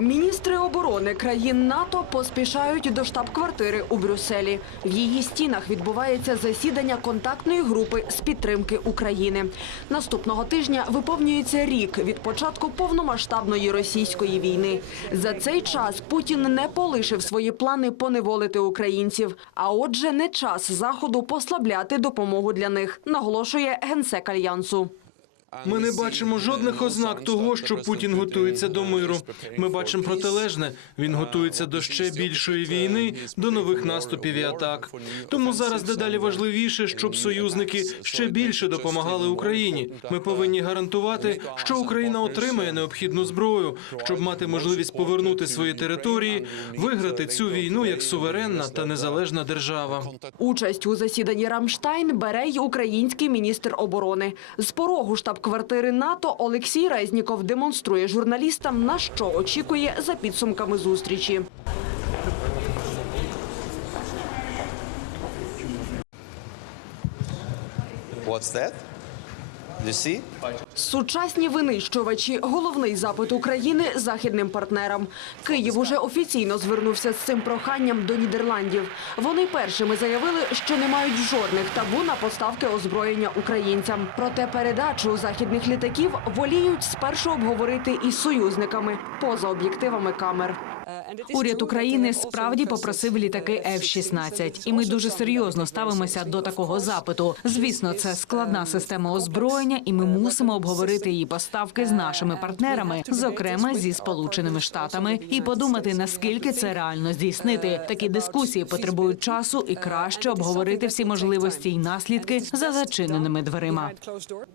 Міністри оборони країн НАТО поспішають до штаб-квартири у Брюсселі. В її стінах відбувається засідання контактної групи з підтримки України. Наступного тижня виповнюється рік від початку повномасштабної російської війни. За цей час Путін не полишив свої плани поневолити українців. А отже, не час заходу послабляти допомогу для них, наголошує генсек альянсу. Ми не бачимо жодних ознак того, що Путін готується до миру. Ми бачимо протилежне. Він готується до ще більшої війни, до нових наступів і атак. Тому зараз дедалі важливіше, щоб союзники ще більше допомагали Україні. Ми повинні гарантувати, що Україна отримає необхідну зброю, щоб мати можливість повернути свої території, виграти цю війну як суверенна та незалежна держава. Участь у засіданні Рамштайн бере й український міністр оборони. З порогу штаб-квартири НАТО Олексій Резніков демонструє журналістам, на що очікує за підсумками зустрічі. What's that? Сучасні винищувачі – головний запит України західним партнерам. Київ уже офіційно звернувся з цим проханням до Нідерландів. Вони першими заявили, що не мають жодних табу на поставки озброєння українцям. Проте передачу західних літаків воліють спершу обговорити із союзниками поза об'єктивами камер. Уряд України справді попросив літаки F-16, і ми дуже серйозно ставимося до такого запиту. Звісно, це складна система озброєння, і ми мусимо обговорити її поставки з нашими партнерами, зокрема зі Сполученими Штатами, і подумати наскільки це реально здійснити. Такі дискусії потребують часу і краще обговорити всі можливості й наслідки за зачиненими дверима.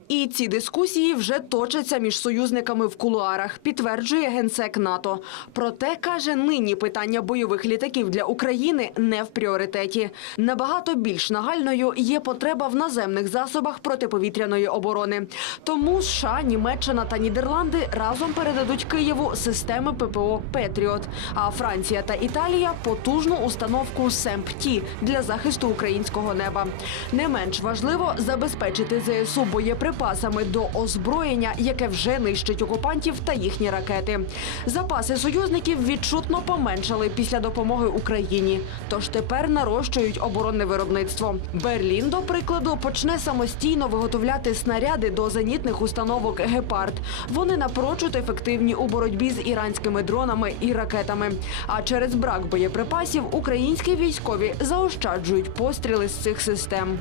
І ці дискусії вже точаться між союзниками в кулуарах, підтверджує генсек НАТО. Проте каже, нині питання бойових літаків для України не в пріоритеті. Набагато більш нагальною є потреба в наземних засобах протиповітряної оборони. Тому США, Німеччина та Нідерланди разом передадуть Києву системи ППО Петріот. А Франція та Італія потужну установку СЕМПТІ для захисту українського неба. Не менш важливо забезпечити ЗСУ боєприпасами до озброєння, яке вже нищить окупантів та їхні ракети. Запаси союзників відчутно поменшали після допомоги Україні. Тож тепер нарощують оборонне виробництво. Берлін, до прикладу, почне самостійно виготовляти снаряди до зенітних установок Гепард. Вони напрочуд ефективні у боротьбі з іранськими дронами і ракетами. А через брак боєприпасів українські військові заощаджують постріли з цих систем.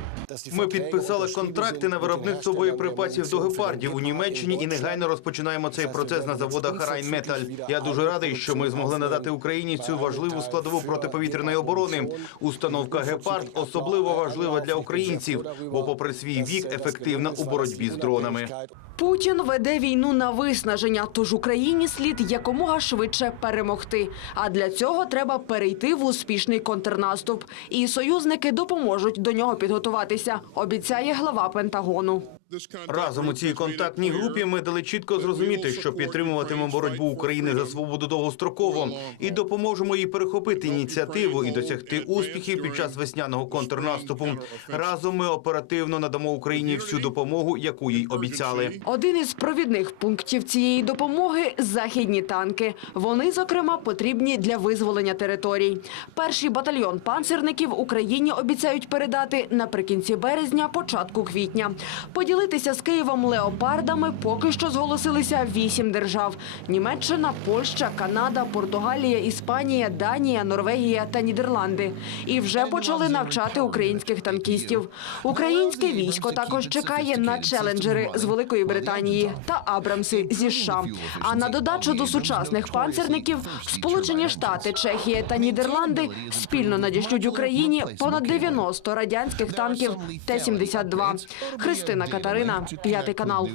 Ми підписали контракти на виробництво боєприпасів до гепардів у Німеччині і негайно розпочинаємо цей процес на заводах Райнметаль. Я дуже радий, що ми змогли надати Україні цю важливу складову протиповітряної оборони. Установка гепард особливо важлива для українців, бо, попри свій вік, ефективна у боротьбі з дронами. Путін веде війну на виснаження, тож Україні слід якомога швидше перемогти. А для цього треба перейти в успішний контрнаступ. І союзники допоможуть до нього підготуватися, обіцяє глава Пентагону. Разом у цій контактній групі ми дали чітко зрозуміти, що підтримуватимемо боротьбу України за свободу довгостроково і допоможемо їй перехопити ініціативу і досягти успіхів під час весняного контрнаступу. Разом ми оперативно надамо Україні всю допомогу, яку їй обіцяли. Один із провідних пунктів цієї допомоги – західні танки. Вони, зокрема, потрібні для визволення територій. Перший батальйон панцерників Україні обіцяють передати наприкінці березня, початку квітня. Поділитися з Києвом леопардами поки що зголосилися вісім держав: Німеччина, Польща, Канада, Португалія, Іспанія, Данія, Норвегія та Нідерланди. І вже почали навчати українських танкістів. Українське військо також чекає на челенджери з Великої Британії та Абрамси зі США. А на додачу до сучасних панцерників Сполучені Штати, Чехія та Нідерланди спільно надішлють Україні понад 90 радянських танків Т-72. Христина Катарина, п'ятий канал.